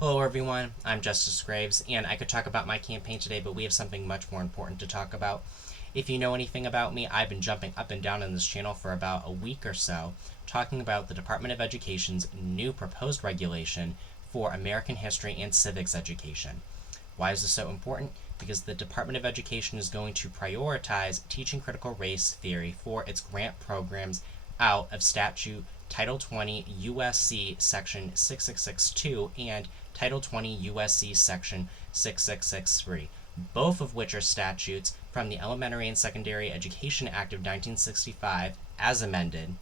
Hello everyone, I'm Justice Graves, and I could talk about my campaign today, but we have something much more important to talk about. If you know anything about me, I've been jumping up and down on this channel for about a week or so, talking about the Department of Education's new proposed regulation for American history and civics education. Why is this so important? Because the Department of Education is going to prioritize teaching critical race theory for its grant programs out of statute Title 20 U.S.C. Section 6662 and Title 20 U.S.C. Section 6663, both of which are statutes from the Elementary and Secondary Education Act of 1965, as amended,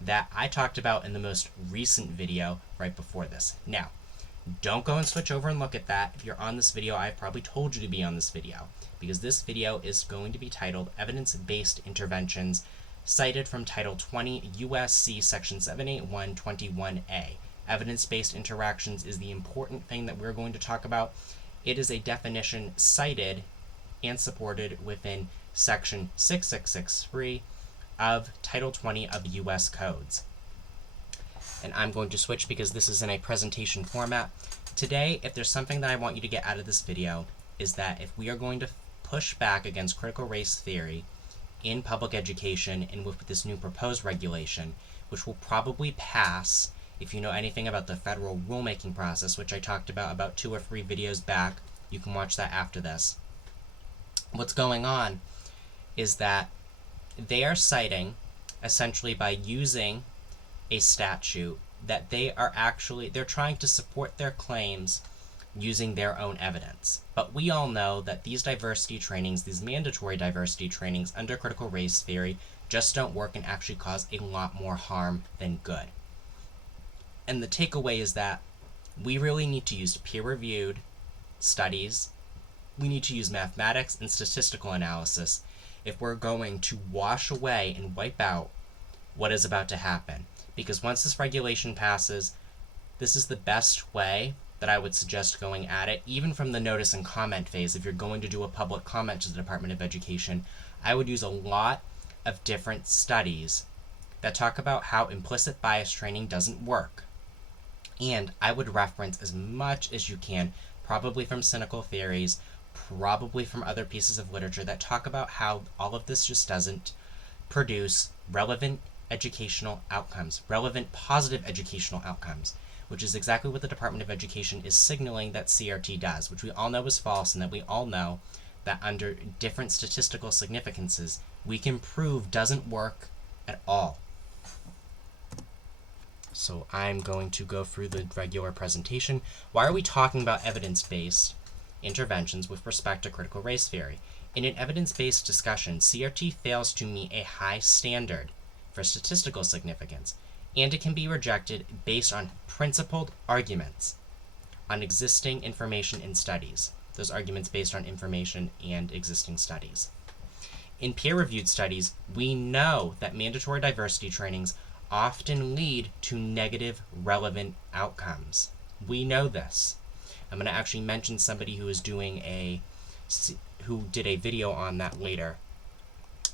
that I talked about in the most recent video right before this. Now, don't go and switch over and look at that. If you're on this video, I've probably told you to be on this video, because this video is going to be titled Evidence-Based Interventions, cited from Title 20 U.S.C. Section 78121A. Evidence-based interactions is the important thing that we're going to talk about. It is a definition cited and supported within Section 6663 of Title 20 of U.S. Codes. And I'm going to switch because this is in a presentation format. Today, if there's something that I want you to get out of this video, is that if we are going to push back against critical race theory in public education and with this new proposed regulation, which will probably pass, if you know anything about the federal rulemaking process, which I talked about 2 or 3 videos back, you can watch that after this. What's going on is that they are citing, essentially by using a statute, that they're trying to support their claims using their own evidence. But we all know that these diversity trainings, these mandatory diversity trainings under critical race theory, just don't work and actually cause a lot more harm than good. And the takeaway is that we really need to use peer-reviewed studies. We need to use mathematics and statistical analysis if we're going to wash away and wipe out what is about to happen. Because once this regulation passes, this is the best way that I would suggest going at it, even from the notice and comment phase. If you're going to do a public comment to the Department of Education, I would use a lot of different studies that talk about how implicit bias training doesn't work. And I would reference as much as you can, probably from cynical theories, probably from other pieces of literature that talk about how all of this just doesn't produce relevant educational outcomes, relevant positive educational outcomes, which is exactly what the Department of Education is signaling that CRT does, which we all know is false, and that we all know that under different statistical significances, we can prove doesn't work at all. So I'm going to go through the regular presentation. Why are we talking about evidence-based interventions with respect to critical race theory? In an evidence-based discussion, CRT fails to meet a high standard for statistical significance, and it can be rejected based on principled arguments on existing information and studies. Those arguments based on information and existing studies. In peer-reviewed studies, we know that mandatory diversity trainings often lead to negative relevant outcomes. We know this. I'm going to actually mention somebody who did a video on that later.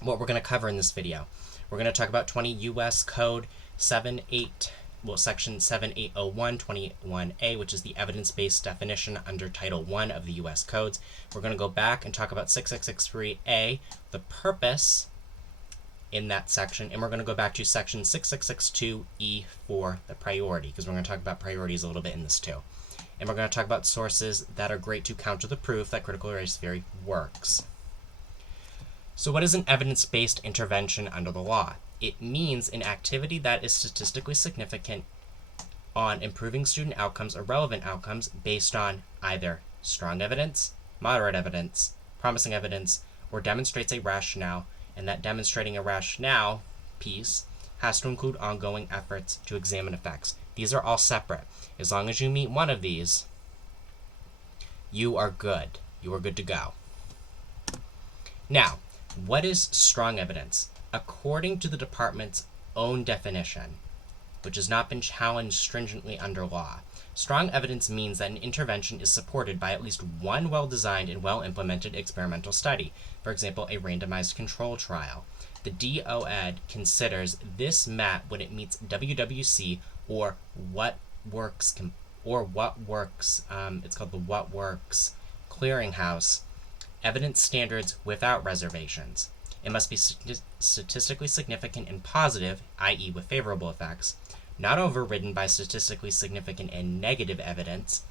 What we're going to cover in this video. We're going to talk about 20 U.S. Code Section 780121A, which is the evidence-based definition under Title I of the U.S. Codes. We're going to go back and talk about 6663A, the purpose in that section, and we're going to go back to Section 6662E for the priority, because we're going to talk about priorities a little bit in this too. And we're going to talk about sources that are great to counter the proof that critical race theory works. So what is an evidence-based intervention under the law? It means an activity that is statistically significant on improving student outcomes or relevant outcomes based on either strong evidence, moderate evidence, promising evidence, or demonstrates a rationale, and that demonstrating a rationale piece has to include ongoing efforts to examine effects. These are all separate. As long as you meet one of these, you are good. You are good to go. Now, what is strong evidence? According to the department's own definition, which has not been challenged stringently under law, strong evidence means that an intervention is supported by at least one well-designed and well-implemented experimental study, for example, a randomized control trial. The DoEd considers this met when it meets WWC, or what works or What Works, it's called the What Works Clearinghouse, evidence standards without reservations. It must be statistically significant and positive, i.e. with favorable effects, not overridden by statistically significant and negative evidence,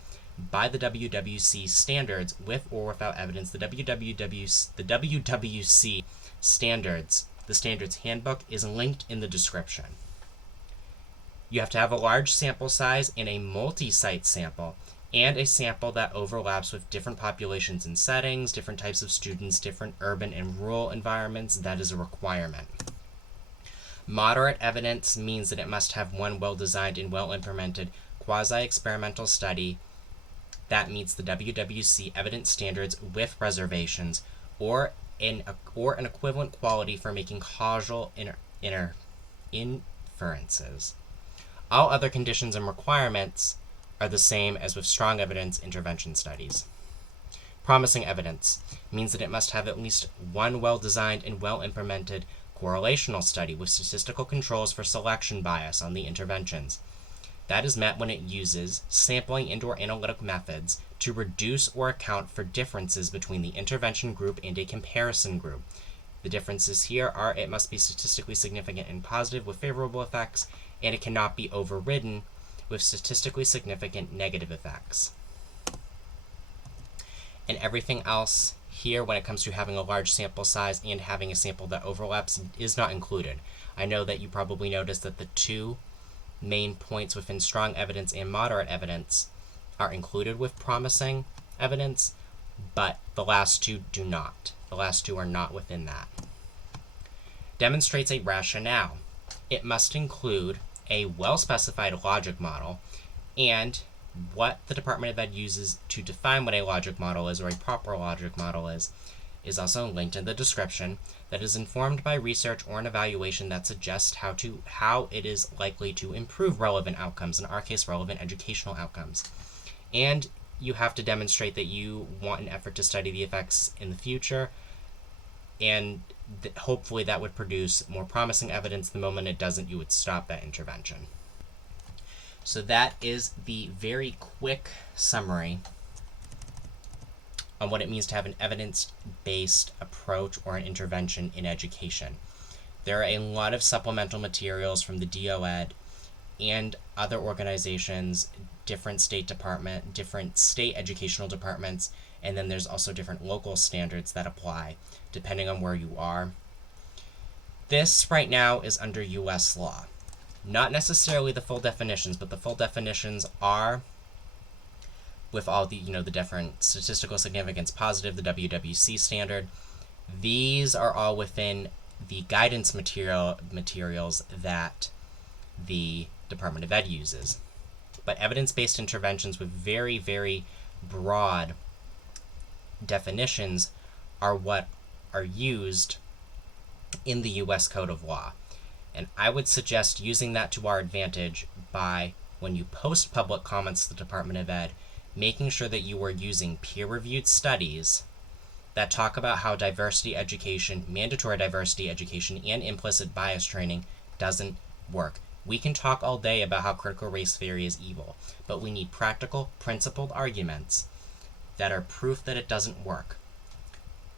by the WWC standards with or without evidence. The WWC standards, the standards handbook, is linked in the description. You have to have a large sample size and a multi-site sample, and a sample that overlaps with different populations and settings, different types of students, different urban and rural environments. That is a requirement. Moderate evidence means that it must have one well-designed and well-implemented quasi-experimental study that meets the WWC evidence standards with reservations, or an equivalent quality for making causal inferences. All other conditions and requirements are the same as with strong evidence intervention studies. Promising evidence means that it must have at least one well-designed and well-implemented correlational study with statistical controls for selection bias on the interventions. That is met when it uses sampling and/or analytic methods to reduce or account for differences between the intervention group and a comparison group. The differences here are it must be statistically significant and positive with favorable effects, and it cannot be overridden with statistically significant negative effects. And everything else here, when it comes to having a large sample size and having a sample that overlaps, is not included. I know that you probably noticed that the two main points within strong evidence and moderate evidence are included with promising evidence, but the last two do not. The last two are not within that. Demonstrates a rationale. It must include a well-specified logic model, and what the Department of Ed uses to define what a logic model is, or a proper logic model is also linked in the description, that is informed by research or an evaluation that suggests how it is likely to improve relevant outcomes, in our case relevant educational outcomes. And you have to demonstrate that you want an effort to study the effects in the future, and hopefully that would produce more promising evidence. The moment it doesn't, you would stop that intervention. So that is the very quick summary on what it means to have an evidence-based approach or an intervention in education. There are a lot of supplemental materials from the DoEd and other organizations, different state educational departments, and then there's also different local standards that apply depending on where you are. This right now is under U.S. law. Not necessarily the full definitions, but the full definitions are with all the, the different statistical significance positive, the WWC standard. These are all within the guidance materials that the Department of Ed uses. But evidence-based interventions with very, very broad definitions are what are used in the U.S. Code of Law. And I would suggest using that to our advantage by, when you post public comments to the Department of Ed, making sure that you are using peer-reviewed studies that talk about how diversity education, mandatory diversity education, and implicit bias training doesn't work. We can talk all day about how critical race theory is evil, but we need practical, principled arguments that are proof that it doesn't work.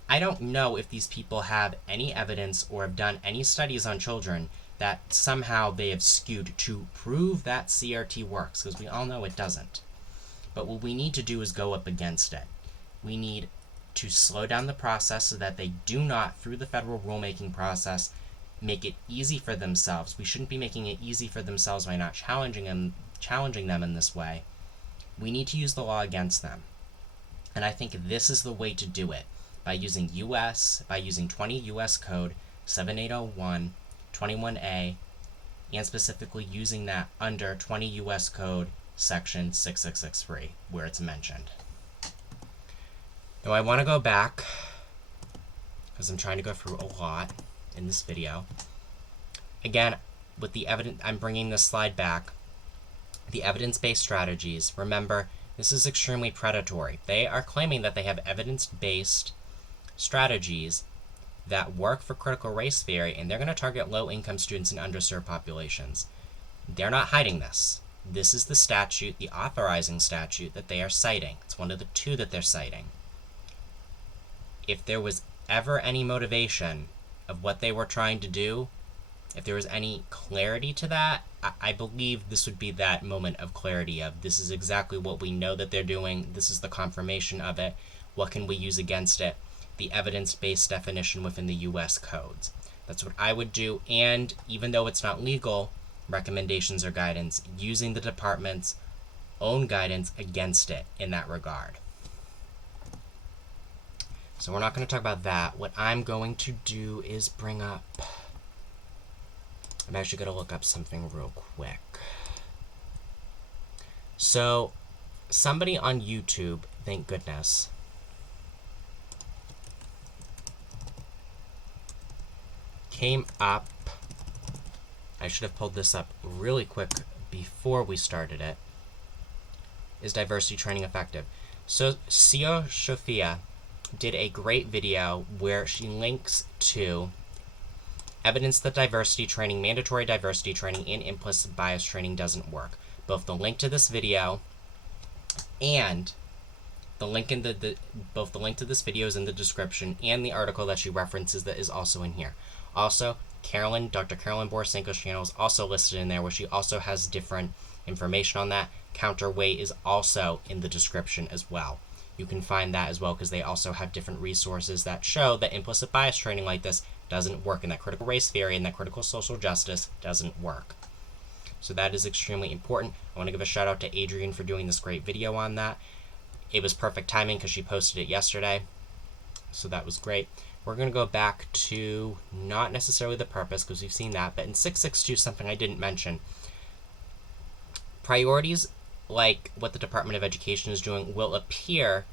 I don't know if these people have any evidence or have done any studies on children that somehow they have skewed to prove that CRT works, because we all know it doesn't. But what we need to do is go up against it. We need to slow down the process so that they do not, through the federal rulemaking process, make it easy for themselves. We shouldn't be making it easy for themselves by not challenging them in this way. We need to use the law against them. And I think this is the way to do it, by using 20 U.S. Code 7801, 21A, and specifically using that under 20 U.S. Code Section 6663, where it's mentioned. Now I want to go back, because I'm trying to go through a lot in this video. Again, with the evidence, I'm bringing this slide back. The evidence-based strategies, remember, this is extremely predatory. They are claiming that they have evidence-based strategies that work for critical race theory, and they're going to target low-income students and underserved populations. They're not hiding this. This is the statute, the authorizing statute that they are citing. It's one of the two that they're citing. If there was ever any motivation of what they were trying to do, if there was any clarity to that, I believe this would be that moment of clarity of this is exactly what we know that they're doing, this is the confirmation of it, what can we use against it, the evidence-based definition within the U.S. codes. That's what I would do, and even though it's not legal, recommendations or guidance, using the department's own guidance against it in that regard. So we're not going to talk about that. What I'm going to do is bring up... I'm actually going to look up something real quick. So, somebody on YouTube, thank goodness, came up... I should have pulled this up really quick before we started it. Is diversity training effective? So, ScioSophia did a great video where she links to evidence that diversity training, mandatory diversity training, and implicit bias training doesn't work. Both the link to this video and the link in both the link to this video is in the description, and the article that she references that is also in here. Also, Karlyn, Dr. Karlyn Borysenko's channel is also listed in there, where she also has different information on that. Counterweight is also in the description as well. You can find that as well, because they also have different resources that show that implicit bias training like this doesn't work, and that critical race theory and that critical social justice doesn't work. So that is extremely important. I want to give a shout out to Adrian for doing this great video on that. It was perfect timing because she posted it yesterday, so that was great. We're going to go back to not necessarily the purpose, because we've seen that, but in 662, something I didn't mention. Priorities, like what the Department of Education is doing, will appear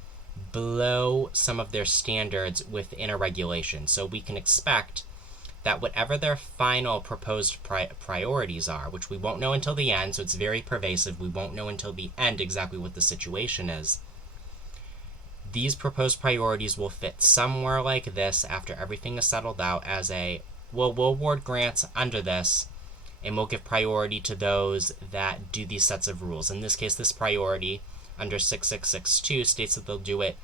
below some of their standards within a regulation. So we can expect that whatever their final proposed priorities are, which we won't know until the end, so it's very pervasive, we won't know until the end exactly what the situation is. These proposed priorities will fit somewhere like this after everything is settled out as a, well, we'll award grants under this, and we'll give priority to those that do these sets of rules. In this case, this priority under 6662 states that they'll do it,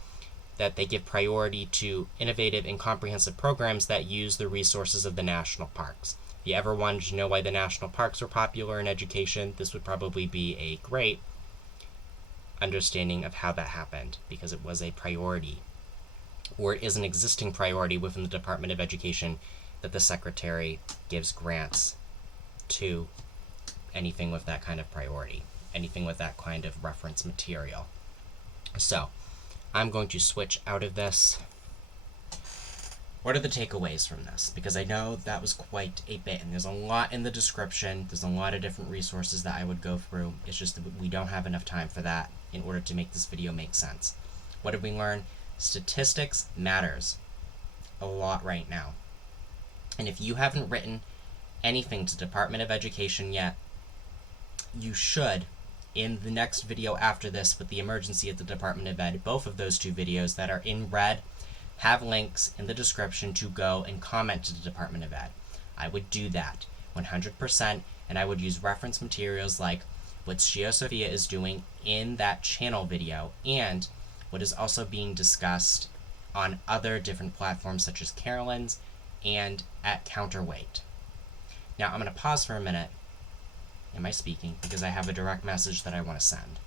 that they give priority to innovative and comprehensive programs that use the resources of the national parks. If you ever wanted to know why the national parks were popular in education, this would probably be a great understanding of how that happened, because it was a priority, or it is an existing priority within the Department of Education that the Secretary gives grants to anything with that kind of priority, anything with that kind of reference material. So, I'm going to switch out of this. What are the takeaways from this? Because I know that was quite a bit, and there's a lot in the description. There's a lot of different resources that I would go through. It's just that we don't have enough time for that in order to make this video make sense. What did we learn? Statistics matters a lot right now. And if you haven't written anything to Department of Education yet, you should in the next video after this with the emergency at the Department of Ed. Both of those two videos that are in red have links in the description to go and comment to the Department of Ed. I would do that 100%, and I would use reference materials like what ScioSophia is doing in that channel video, and what is also being discussed on other different platforms such as Karlyn's and at Counterweight. Now I'm going to pause for a minute in my speaking because I have a direct message that I want to send.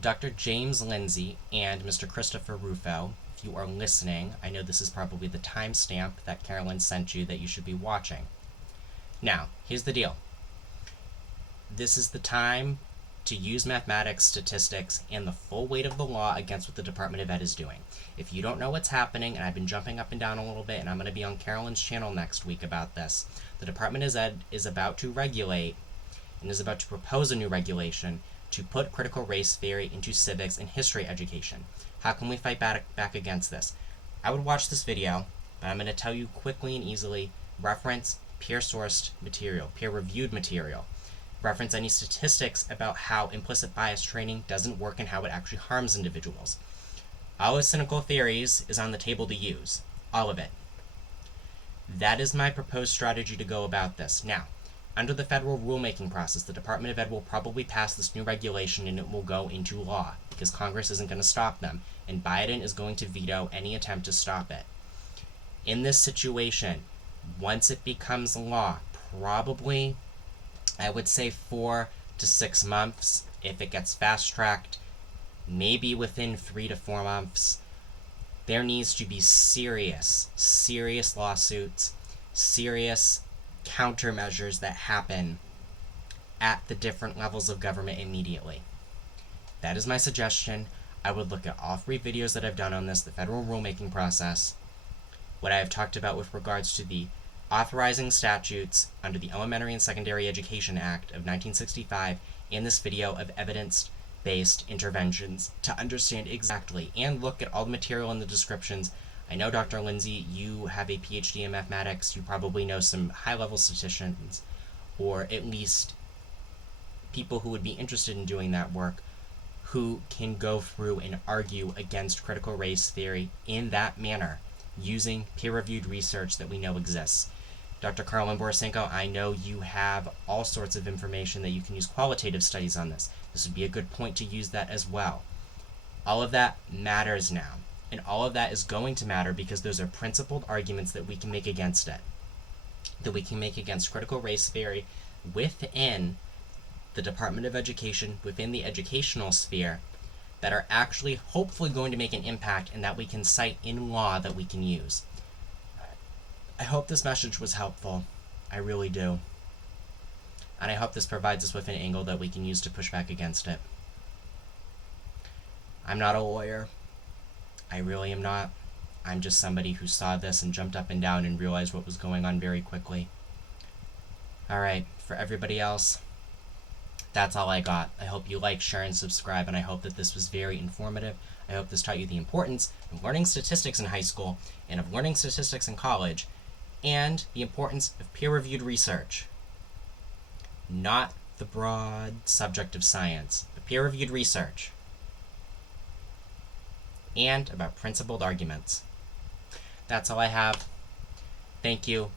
Dr. James Lindsay and Mr. Christopher Rufo, if you are listening, I know this is probably the timestamp that Karlyn sent you that you should be watching. Now, here's the deal. This is the time to use mathematics, statistics, and the full weight of the law against what the Department of Ed is doing. If you don't know what's happening, and I've been jumping up and down a little bit, and I'm going to be on Karlyn's channel next week about this, the Department of Ed is about to regulate, and is about to propose a new regulation to put critical race theory into civics and history education. How can we fight back against this? I would watch this video, but I'm going to tell you quickly and easily, reference peer-sourced material, peer-reviewed material. Reference any statistics about how implicit bias training doesn't work and how it actually harms individuals. All of cynical theories is on the table to use. All of it. That is my proposed strategy to go about this. Now, under the federal rulemaking process, the Department of Ed will probably pass this new regulation and it will go into law because Congress isn't going to stop them, and Biden is going to veto any attempt to stop it. In this situation, once it becomes law, probably, I would say 4 to 6 months. If it gets fast-tracked, maybe within 3 to 4 months. There needs to be serious lawsuits, serious countermeasures that happen at the different levels of government immediately. That is my suggestion. I would look at all 3 videos that I've done on this, the federal rulemaking process, what I have talked about with regards to the authorizing statutes under the Elementary and Secondary Education Act of 1965, and this video of evidence-based interventions to understand exactly and look at all the material in the descriptions. I know, Dr. Lindsay, you have a PhD in mathematics. You probably know some high-level statisticians, or at least people who would be interested in doing that work, who can go through and argue against critical race theory in that manner, using peer-reviewed research that we know exists. Dr. Karlyn Borysenko, I know you have all sorts of information that you can use qualitative studies on this. This would be a good point to use that as well. All of that matters now, and all of that is going to matter because those are principled arguments that we can make against it, that we can make against critical race theory within the Department of Education, within the educational sphere, that are actually hopefully going to make an impact and that we can cite in law that we can use. I hope this message was helpful. I really do. And I hope this provides us with an angle that we can use to push back against it. I'm not a lawyer. I really am not. I'm just somebody who saw this and jumped up and down and realized what was going on very quickly. Alright, for everybody else, that's all I got. I hope you like, share, and subscribe, and I hope that this was very informative. I hope this taught you the importance of learning statistics in high school and of learning statistics in college, and the importance of peer-reviewed research. Not the broad subject of science, but peer-reviewed research. And about principled arguments. That's all I have. Thank you.